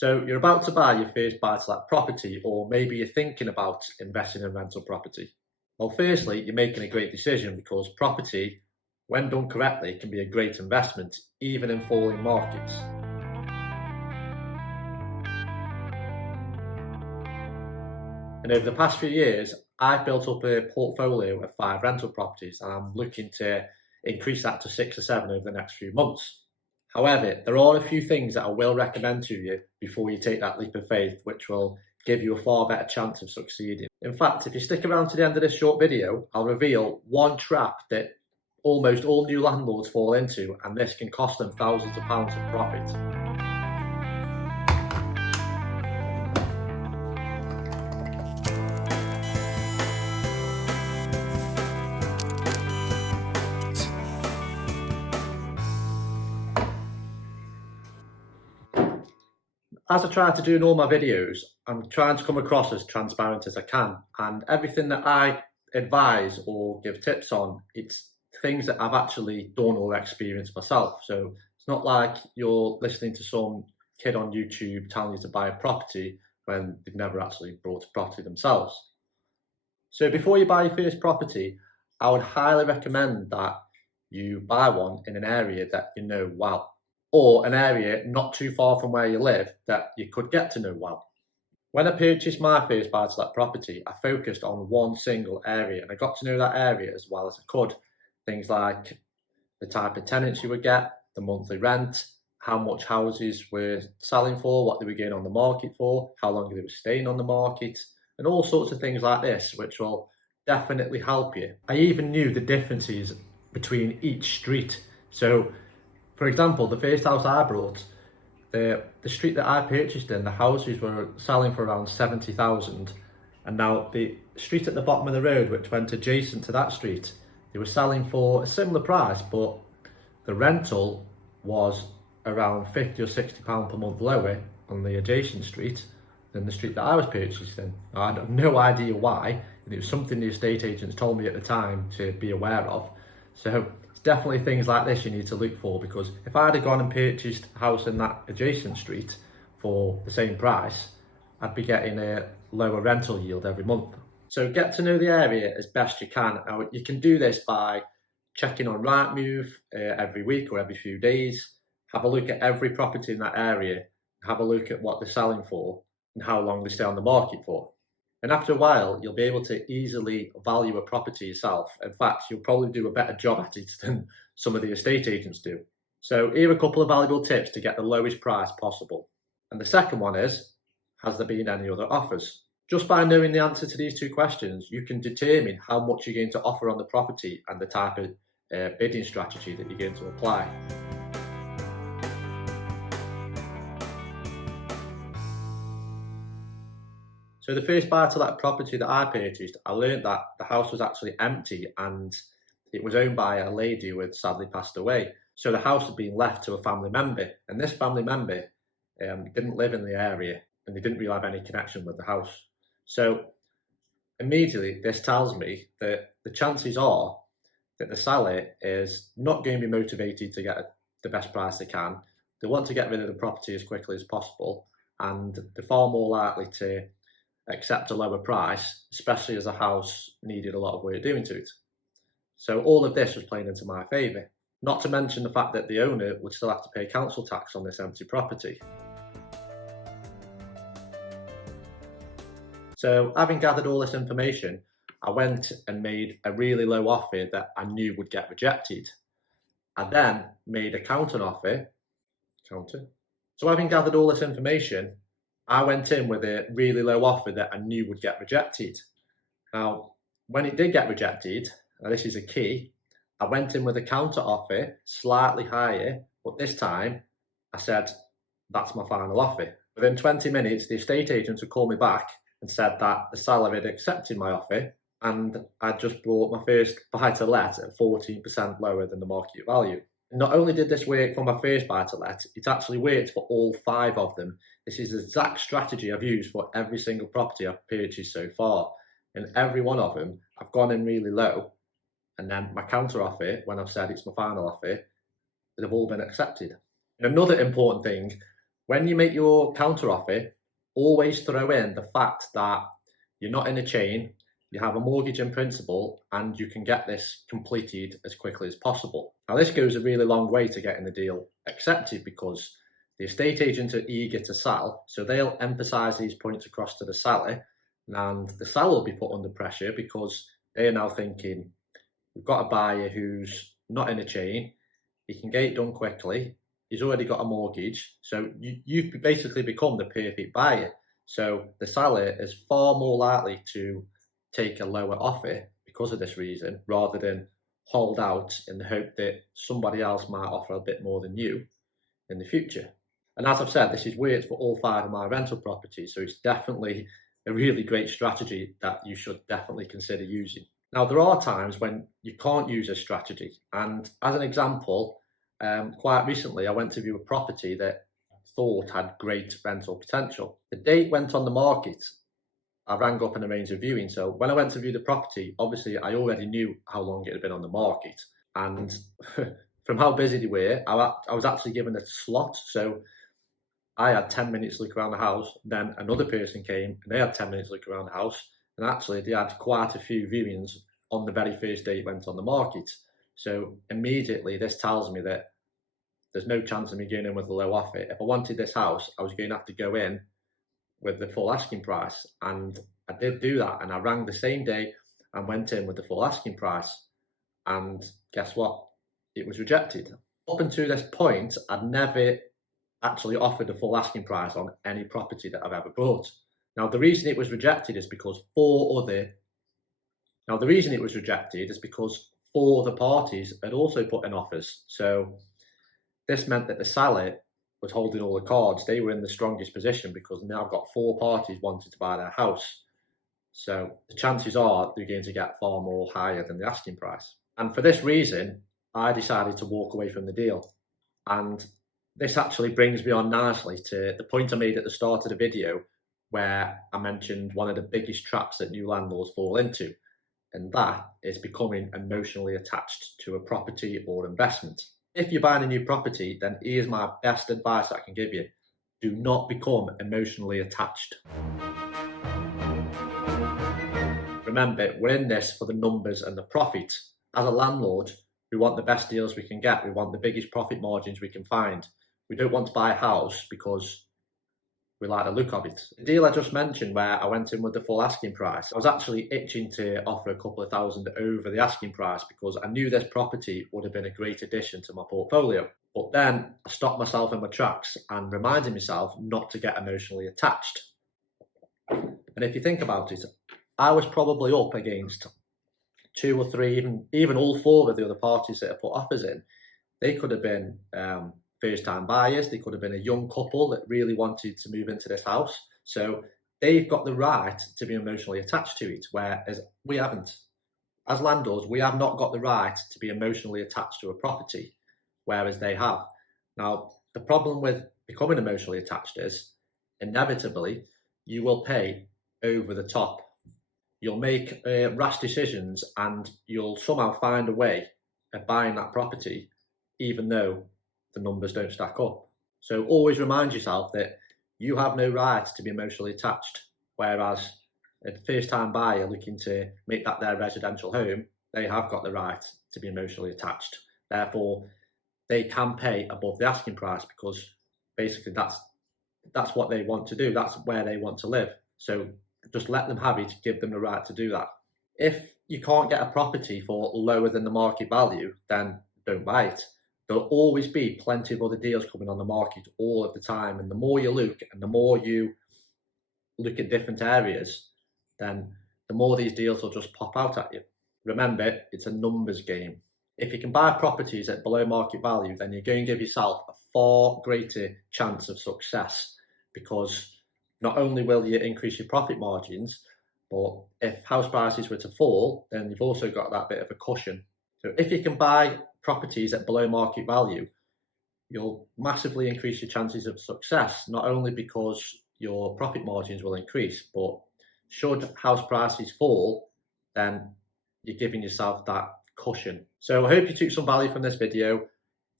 So you're about to buy your first buy-to-let property, or maybe you're thinking about investing in rental property. Well, firstly, you're making a great decision because property, when done correctly, can be a great investment, even in falling markets. And over the past few years, I've built up a portfolio of 5 rental properties, and I'm looking to increase that to 6 or 7 over the next few months. However, there are a few things that I will recommend to you before you take that leap of faith, which will give you a far better chance of succeeding. In fact, if you stick around to the end of this short video, I'll reveal one trap that almost all new landlords fall into, and this can cost them thousands of pounds of profit. As I try to do in all my videos, I'm trying to come across as transparent as I can, and everything that I advise or give tips on, it's things that I've actually done or experienced myself. So it's not like you're listening to some kid on YouTube telling you to buy a property when they've never actually bought a property themselves. So before you buy your first property, I would highly recommend that you buy one in an area that you know well, or an area not too far from where you live that you could get to know well. When I purchased my first buy-to-let property, I focused on one single area, and I got to know that area as well as I could. Things like the type of tenants you would get, the monthly rent, how much houses were selling for, what they were going on the market for, how long they were staying on the market, and all sorts of things like this, which will definitely help you. I even knew the differences between each street. So, for example, the first house I bought, the street that I purchased in, the houses were selling for around 70,000, and now the street at the bottom of the road, which went adjacent to that street, they were selling for a similar price, but the rental was around £50 or £60 per month lower on the adjacent street than the street that I was purchasing. I had no idea why, and it was something the estate agents told me at the time to be aware of. So it's definitely things like this you need to look for, because if I'd have gone and purchased a house in that adjacent street for the same price, I'd be getting a lower rental yield every month. So get to know the area as best you can. Now, you can do this by checking on Rightmove every week or every few days. Have a look at every property in that area, have a look at what they're selling for and how long they stay on the market for. And after a while, you'll be able to easily value a property yourself. In fact, you'll probably do a better job at it than some of the estate agents do. So here are a couple of valuable tips to get the lowest price possible. And the second one is, has there been any other offers? Just by knowing the answer to these two questions, you can determine how much you're going to offer on the property and the type of bidding strategy that you're going to apply. So the first buy-to-let property that I purchased, I learned that the house was actually empty and it was owned by a lady who had sadly passed away. So the house had been left to a family member, and this family member didn't live in the area and they didn't really have any connection with the house. So immediately this tells me that the chances are that the seller is not going to be motivated to get the best price they can. They want to get rid of the property as quickly as possible, and they're far more likely to accept a lower price, especially as a house needed a lot of work doing to it. So all of this was playing into my favour. Not to mention the fact that the owner would still have to pay council tax on this empty property. So having gathered all this information, I went and made a really low offer that I knew would get rejected. I then made a counter offer. So having gathered all this information, I went in with a really low offer that I knew would get rejected. Now, when it did get rejected, and this is a key, I went in with a counter offer slightly higher, but this time I said, that's my final offer. Within 20 minutes, the estate agent had called me back and said that the seller had accepted my offer, and I just bought my first buy-to-let at 14% lower than the market value. Not only did this work for my first buy-to-let, it actually worked for all 5 of them. This is the exact strategy I've used for every single property I've purchased so far. In every one of them, I've gone in really low, and then my counter offer, when I've said it's my final offer, they've all been accepted. And another important thing When you make your counter offer, always throw in the fact that you're not in a chain, you have a mortgage in principle, and you can get this completed as quickly as possible. Now, this goes a really long way to getting the deal accepted because the estate agents are eager to sell, so they'll emphasise these points across to the seller, and the seller will be put under pressure because they're now thinking, we've got a buyer who's not in a chain, he can get it done quickly, he's already got a mortgage, so you've basically become the perfect buyer. So the seller is far more likely to take a lower offer because of this reason, rather than hold out in the hope that somebody else might offer a bit more than you in the future. And as I've said, this is worked for all 5 of my rental properties, so it's definitely a really great strategy that you should definitely consider using. Now, there are times when you can't use a strategy, and as an example, quite recently I went to view a property that I thought had great rental potential. The day it went on the market, I rang up and arranged a viewing. So when I went to view the property, obviously I already knew how long it had been on the market, and from how busy they were, I was actually given a slot. So I had 10 minutes to look around the house, then another person came and they had 10 minutes to look around the house, and actually they had quite a few viewings on the very first day it went on the market. So immediately this tells me that there's no chance of me going in with a low offer. If I wanted this house, I was going to have to go in with the full asking price, and I did do that, and I rang the same day and went in with the full asking price, and guess what? It was rejected. Up until this point, I'd never actually offered the full asking price on any property that I've ever bought. Now, the reason it was rejected is because four other parties had also put in offers. So this meant that the seller was holding all the cards. They were in the strongest position because now I've got 4 parties wanting to buy their house. So the chances are they're going to get far more higher than the asking price. And for this reason, I decided to walk away from the deal. And this actually brings me on nicely to the point I made at the start of the video, where I mentioned one of the biggest traps that new landlords fall into, and that is becoming emotionally attached to a property or investment. If you're buying a new property, then here's my best advice I can give you. Do not become emotionally attached. Remember, we're in this for the numbers and the profit. As a landlord, we want the best deals we can get. We want the biggest profit margins we can find. We don't want to buy a house because we like the look of it. The deal I just mentioned where I went in with the full asking price, I was actually itching to offer a couple of thousand over the asking price because I knew this property would have been a great addition to my portfolio. But then I stopped myself in my tracks and reminded myself not to get emotionally attached. And if you think about it, I was probably up against 2 or 3, even all 4 of the other parties that have put offers in. They could have been first-time buyers. They could have been a young couple that really wanted to move into this house. So they've got the right to be emotionally attached to it, whereas we haven't. As landlords, we have not got the right to be emotionally attached to a property, whereas they have. Now, the problem with becoming emotionally attached is, inevitably, you will pay over the top. You'll make rash decisions and you'll somehow find a way of buying that property, even though the numbers don't stack up. So always remind yourself that you have no right to be emotionally attached, whereas a first-time buyer looking to make that their residential home, they have got the right to be emotionally attached. Therefore, they can pay above the asking price because basically that's what they want to do. That's where they want to live. So just let them have it, give them the right to do that. If you can't get a property for lower than the market value, then don't buy it. There'll always be plenty of other deals coming on the market all of the time. And the more you look and the more you look at different areas, then the more these deals will just pop out at you. Remember, it's a numbers game. If you can buy properties at below market value, then you're going to give yourself a far greater chance of success, because not only will you increase your profit margins, but if house prices were to fall, then you've also got that bit of a cushion. So if you can buy properties at below market value, you'll massively increase your chances of success, not only because your profit margins will increase, but should house prices fall, then you're giving yourself that cushion. So I hope you took some value from this video.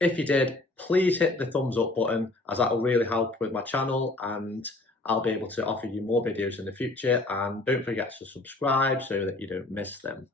If you did, please hit the thumbs up button, as that will really help with my channel, and I'll be able to offer you more videos in the future. And don't forget to subscribe so that you don't miss them.